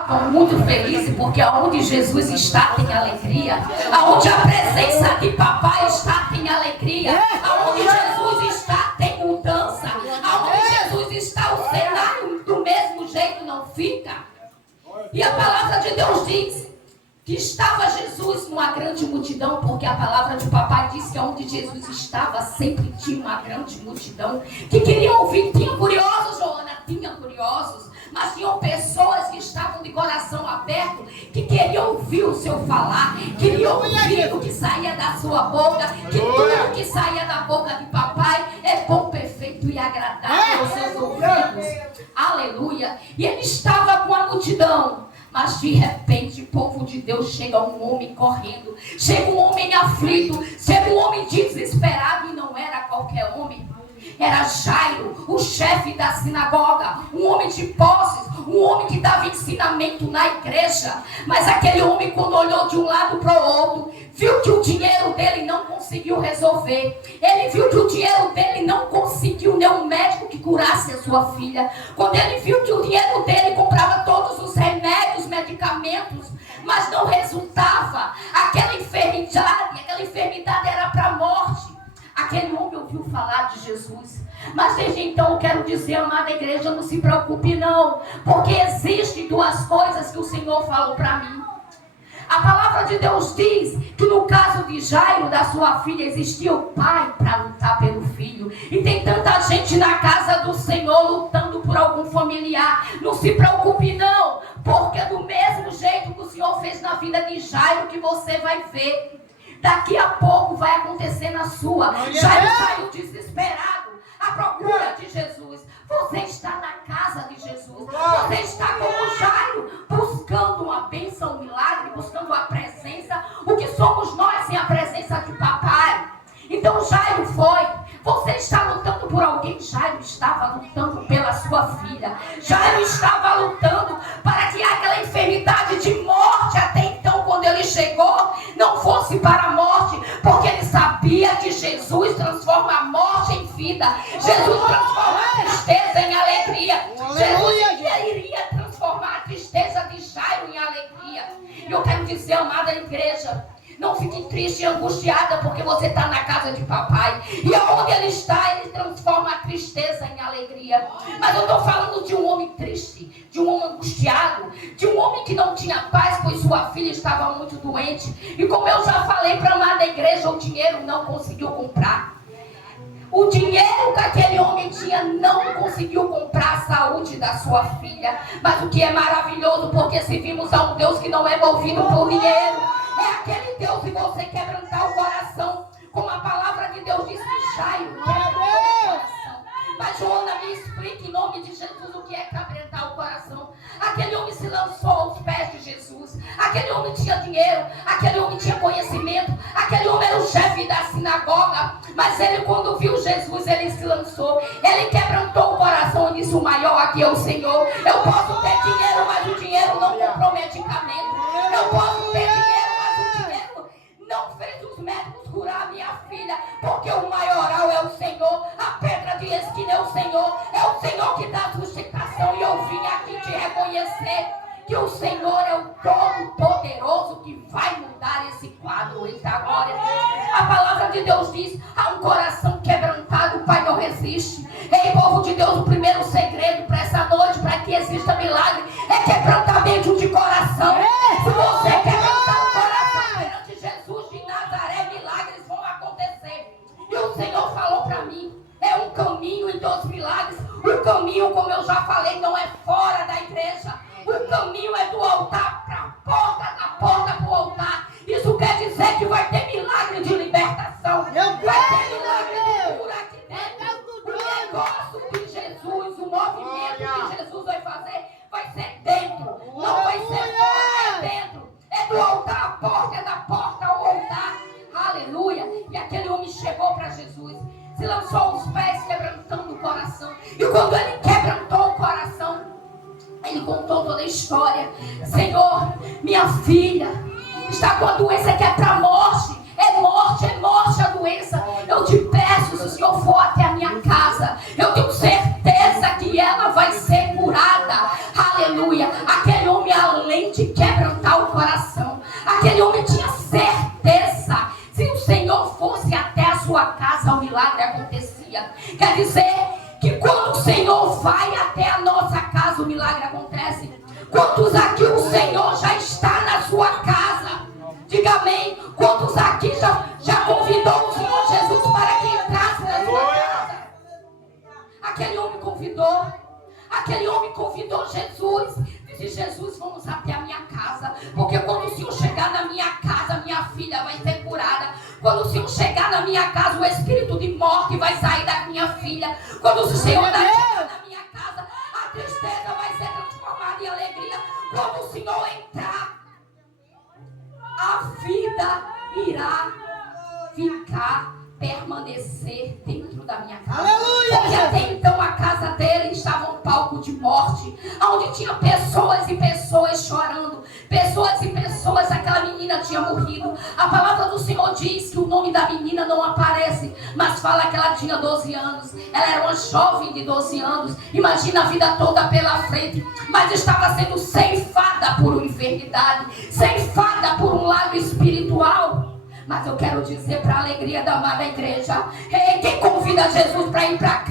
Estão muito felizes porque aonde Jesus está tem alegria. Aonde a presença de papai está tem alegria. Aonde Jesus está tem mudança. Aonde Jesus está o cenário do mesmo jeito não fica. E a palavra de Deus diz que estava Jesus numa grande multidão, porque a palavra de papai diz que onde Jesus estava sempre tinha uma grande multidão que queriam ouvir. Tinha curiosos, Joana, tinha curiosos, mas tinham pessoas que estavam de coração aberto, que queriam ouvir o seu falar, queriam ouvir o que saía da sua boca, que tudo que saía da boca de papai é bom, perfeito e agradável aos seus ouvidos. Aleluia. E ele estava com a multidão. Mas de repente, o povo de Deus, chega um homem correndo, chega um homem aflito, chega um homem desesperado, e não era qualquer homem. Era Jairo, o chefe da sinagoga, um homem de posses, um homem que dava ensinamento na igreja. Mas aquele homem, quando olhou de um lado para o outro, viu que o dinheiro dele não conseguiu resolver. Ele viu que o dinheiro dele não conseguiu nenhum médico que curasse a sua filha. Quando ele viu que o dinheiro dele comprava todos os remédios, medicamentos, mas não resultava. Aquela enfermidade era para a morte. Aquele homem ouviu falar de Jesus. Mas desde então eu quero dizer, amada igreja, não se preocupe não, porque existem duas coisas que o Senhor falou para mim. A palavra de Deus diz que no caso de Jairo, da sua filha, existia o pai para lutar pelo filho. E tem tanta gente na casa do Senhor lutando por algum familiar. Não se preocupe não, porque do mesmo jeito que o Senhor fez na vida de Jairo, que você vai ver, daqui a pouco vai acontecer na sua. Jairo saiu desesperado à procura de Jesus. Você está na casa de Jesus. Você está como Jairo, buscando uma bênção, um milagre, buscando a presença. O que somos nós sem a presença de papai? Então Jairo foi. Você está lutando por alguém? Jairo estava lutando pela sua filha. Jairo estava lutando para que aquela enfermidade de morte, até então quando ele chegou, não fosse para a morte, porque ele sabia que Jesus transforma a morte em vida. Jesus transforma a tristeza em alegria. Jesus iria transformar a tristeza de Jairo em alegria. E eu quero dizer, amada igreja, não fique triste e angustiada porque você está na casa de papai. E aonde ele está, ele transforma a tristeza em alegria. Mas eu estou falando de um homem triste, de um homem angustiado, de um homem que não tinha paz, pois sua filha estava muito doente. E como eu já falei para a amada igreja, o dinheiro não conseguiu comprar. O dinheiro que aquele homem tinha não conseguiu comprar a saúde da sua filha. Mas o que é maravilhoso, porque servimos a um Deus que não é movido por dinheiro. É aquele Deus que você quebrantar o coração, como a palavra de Deus diz que Jairo quebrantou o coração. Mas Joana, me explique em nome de Jesus o que é quebrantar o coração. Aquele homem se lançou aos pés de Jesus. Aquele homem tinha dinheiro, aquele homem tinha conhecimento, aquele homem era o chefe da sinagoga. Mas ele, quando viu Jesus, ele se lançou. Ele quebrantou o coração e disse: o maior aqui é o Senhor. Eu posso ter dinheiro, mas o dinheiro não comprou medicamento. Eu posso ter dinheiro, mas o dinheiro não fez os médicos curar a minha filha, porque o maioral é o Senhor, a pedra de esquina é o Senhor que dá sustentação. E eu vim aqui te reconhecer que o Senhor é o Todo-Poderoso que vai mudar esse quadro. Eita glória! A palavra de Deus diz: há um coração quebrantado, o Pai não resiste. Ei, povo de Deus, o primeiro segredo para essa noite, para que exista milagre, é quebrantamento de coração. Se você quebrantar o coração perante Jesus de Nazaré, milagres vão acontecer. E o Senhor falou para mim, é um caminho em 2 milagres. O caminho, como eu já falei, não é fora da igreja. O caminho é do altar para a porta, da porta para o altar. Isso quer dizer que vai ter milagre de libertação. Vai ter milagre de cura aqui dentro. O negócio de Jesus, o movimento que Jesus vai fazer, vai ser dentro. Não vai ser fora, é dentro. É do altar à porta, é da porta ao altar. Aleluia. E aquele homem chegou para Jesus, se lançou aos pés, quebrantando o coração. E quando ele quebrantou o coração, ele contou toda a história. Senhor, minha filha está com a doença que é para a morte. É morte a doença. Eu te peço, se o Senhor for até a minha casa, eu tenho certeza que ela vai ser curada. Aleluia. Aquele homem Quantos aqui o Senhor já está na sua casa? Diga amém. Quantos aqui já convidou o Senhor Jesus para que entrasse na sua casa? Aquele homem convidou. Aquele homem convidou Jesus. Disse: Jesus, vamos até a minha casa. Porque quando o Senhor chegar na minha casa, minha filha vai ser curada. Quando o Senhor chegar na minha casa, o espírito de morte vai sair da minha filha. Quando o Senhor chegar na minha casa, a tristeza vai ser transformada em alegria. Quando o Senhor entrar, a vida irá ficar, permanecer dentro da minha casa. Porque até então a casa dele estava um palco de morte, onde tinha pessoas e pessoas chorando, pessoas e pessoas. Aquela menina tinha morrido. A palavra do Senhor diz que o nome da menina não aparece, mas fala que ela tinha 12 anos. Ela era uma jovem de 12 anos. Imagina a vida toda pela frente, mas estava sendo ceifada por uma enfermidade, ceifada por um lado espiritual. Mas eu quero dizer, para a alegria da amada igreja, quem convida Jesus para ir para